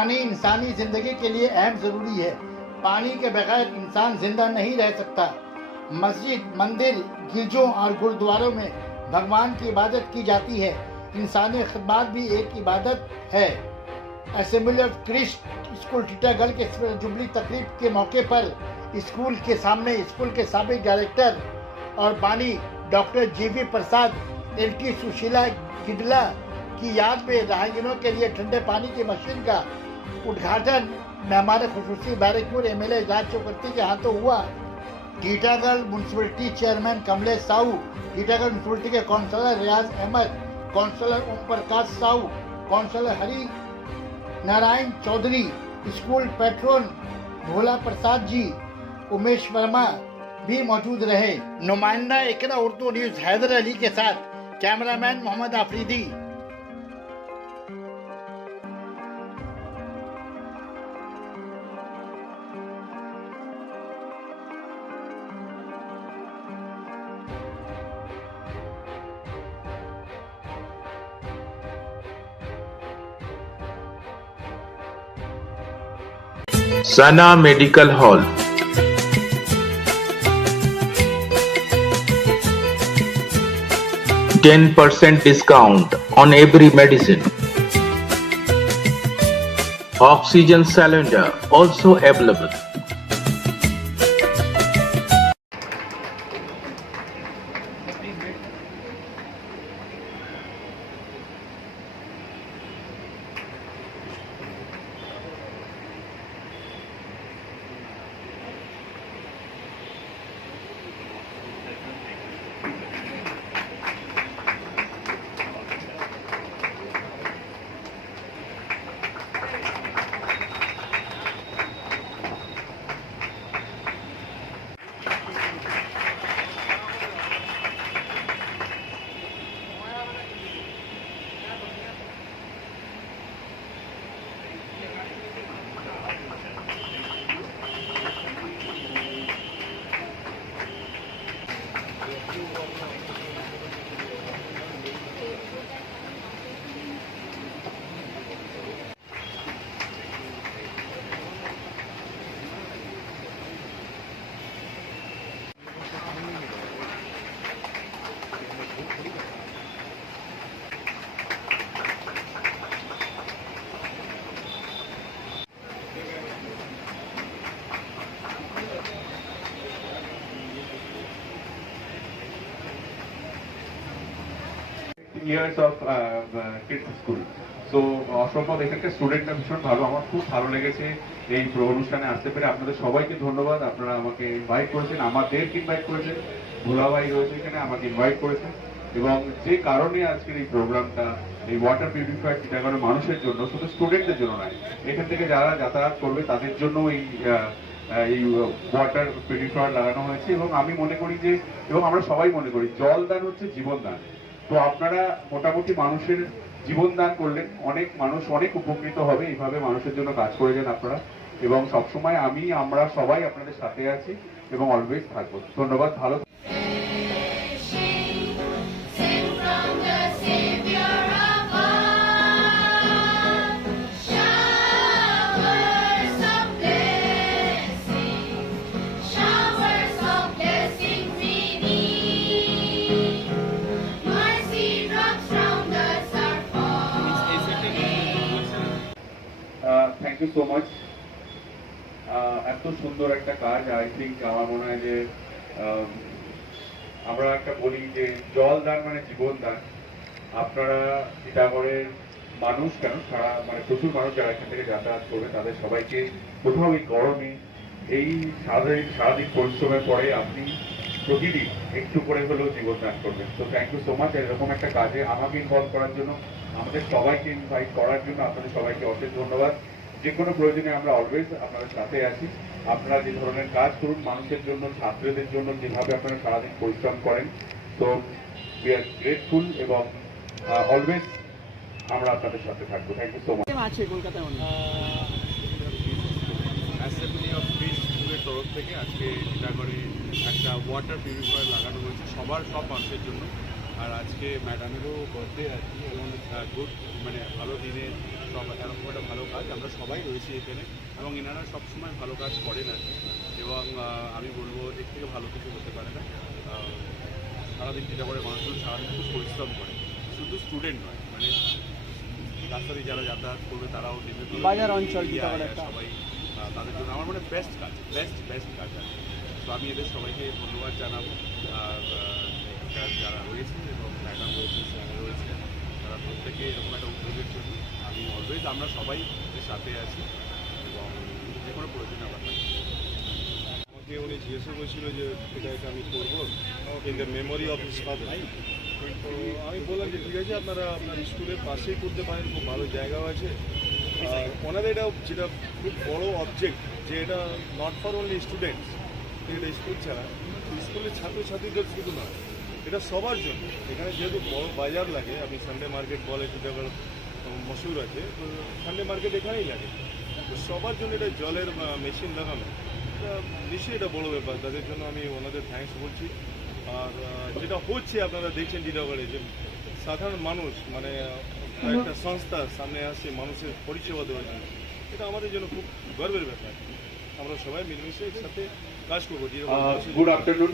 पानी इंसानी जिंदगी के लिए अहम ज़रूरी है। पानी के बगैर इंसान जिंदा नहीं रह सकता। मस्जिद, मंदिर, गिरजों और गुरुद्वारों में भगवान की इबादत की जाती है। इंसानी खिदमत भी एक इबादत है। Assembly of Christ school Titagarh के जुबली तकरीब के मौके पर स्कूल के सामने स्कूल के साबिक डायरेक्टर और बानी डॉक्टर जीवी प्रसाद, एलटी सुशीला गिडला की याद में राहगीरों के लिए ठंडे पानी की मशीन का उद्घाटन मेहमान खुसूसी बैरकपुर एमएलए एजाज चौकर्ती के हाथों हुआ। Titagarh municipality chairman Kamlesh Sahu, Titagarh municipality के councillor Riyaz Ahmed, councillor Om Prakash Sahu, councillor Hari Narayan Chaudhary, school patron Bhola Prasad ji, Umesh Verma भी मौजूद रहे। नुमाइंदा इकरा उर्दू न्यूज हैदर अली के साथ cameraman Mohammad Afridi. Sana medical hall, %10 discount on every medicine. Oxygen cylinder also available. years of kids school. So অসম্ভব এখানকার স্টুডেন্টরা ভীষণ ভালো, আমার খুব ভালো লেগেছে এই অনুষ্ঠানে আসতে পেরে। আপনাদের সবাইকে ধন্যবাদ, আপনারা আমাকে ইনভাইট করেছেন, আমাদেরকে ইনভাইট করেছেন, ভোলাভাই রয়েছে এখানে আমাকে ইনভাইট করেছেন। এবং যে কারণে আজকের এই প্রোগ্রামটা এই ওয়াটার পিউরিফায়ার টিটাগড়ের মানুষের জন্য, শুধু স্টুডেন্টদের জন্য নয়, এখান থেকে যারা যাতায়াত করবে তাদের জন্য এই ওয়াটার পিউরিফায়ার লাগানো হয়েছে। এবং আমি মনে করি যে, এবং আমরা সবাই মনে করি, জল দান হচ্ছে জীবন দান। তো আপনারা মোটামুটি মানুষের জীবন দান করলেন, অনেক মানুষ অনেক উপকৃত হবে, এইভাবে মানুষের জন্য কাজ করেছেন আপনারা। এবং সবসময় আমরা সবাই আপনাদের সাথে আছি এবং অলওয়েজ থাকবো। ধন্যবাদ, ভালো। Thank you so much. এত সুন্দর একটা কাজ, আই থিঙ্ক আমার মনে হয় যে আমরা একটা বলি যে জল দান মানে জীবন দান। আপনারা টিটাগড়ের মানুষ কেন, সারা মানে প্রচুর মানুষ যারা এখান থেকে যাতায়াত করবে তাদের সবাইকে কোথাও এই গরমে এই সারাদিন পরিশ্রমের পরে আপনি প্রতিদিন একটু করে হলেও জীবন দান করবেন। তো থ্যাংক ইউ সো মাচ এরকম একটা কাজে আমাকে ইনভলভ করার জন্য, আমাদের সবাইকে ইনভাইট করার জন্য আপনাদের সবাইকে অশেষ ধন্যবাদ। যে কোনো প্রয়োজনে আমরা অলওয়েজ আপনাদের সাথে আছি। আপনারা যে ধরনের কাজ করুন মানুষের জন্য, ছাত্রদের জন্য, যেভাবে আপনারা সারাদিন পরিশ্রম করেন, তো উই আর গ্রেটফুল এবং অলওয়েজ আমরা আপনাদের সাথে থাকবো। Thank you so much. Assembly of peace স্কুলের তরফ থেকে আজকে টিটাগড়ে একটা ওয়াটার পিউরিফায়ার লাগানো হয়েছে সব মানুষের জন্য। আর আজকে ম্যাডামেরও বার্থডে আর কি, এবং গুড মানে ভালো দিনে সব এরকম একটা ভালো কাজ আমরা সবাই রয়েছি এখানে, এবং এনারা সবসময় ভালো কাজ করেন আর কি। এবং আমি বলবো এর থেকে ভালো কিছু হতে পারে না। সারাদিন যেটা করে মানুষজন সারাদিন খুব পরিশ্রম করে, শুধু স্টুডেন্ট নয়, মানে রাস্তা দিয়ে যারা যাতায়াত করবে তারাও বাজার অঞ্চল সবাই তাদের জন্য আমার মনে বেস্ট কাজ, বেস্ট কাজ আছে। তো আমি এদের সবাইকে ধন্যবাদ জানাবো, যারা রয়েছে এবং ম্যাডাম রয়েছে, স্যার রয়েছে, তারা প্রত্যেকে এরকম একটা উদ্যোগের জন্য। আমি অলওয়েজ আমরা সবাই এর সাথে আছি এবং যে কোনো প্রয়োজনে আমরা থাকি। আমাকে উনি জিজ্ঞাসা করেছিল যে এটা আমি করবো in the memory of his father. তো আমি বললাম যে ঠিক আছে, আপনারা আপনার স্কুলের পাশেই করতে পারেন, খুব ভালো জায়গাও আছে। ওনাদের এটা যেটা খুব বড় অবজেক্ট যে এটা নট ফর অনলি স্টুডেন্টস, এটা স্কুল ছাড়া স্কুলের ছাত্রছাত্রীদের শুধু নয়, এটা সবার জন্য। এখানে যেহেতু বড় বাজার লাগে, আপনি সানডে মার্কেট বলে যেটা মশহুর আছে, তো সানডে মার্কেট এখানেই লাগে। তো সবার জন্য এটা জলের মেশিন লাগানো, এটা নিশ্চয়ই এটা বড়ো ব্যাপার। তাদের জন্য আমি ওনাদের থ্যাঙ্কস বলছি। আর যেটা হচ্ছে আপনারা দেখছেন টিটাগড়ে, যে সাধারণ মানুষ মানে একটা সংস্থার সামনে আসছে মানুষের পরিষেবা দেওয়ার জন্য, এটা আমাদের জন্য খুব গর্বের ব্যাপার। আমরা সবাই মিলেমিশে একসাথে কাজ করবো। Good afternoon.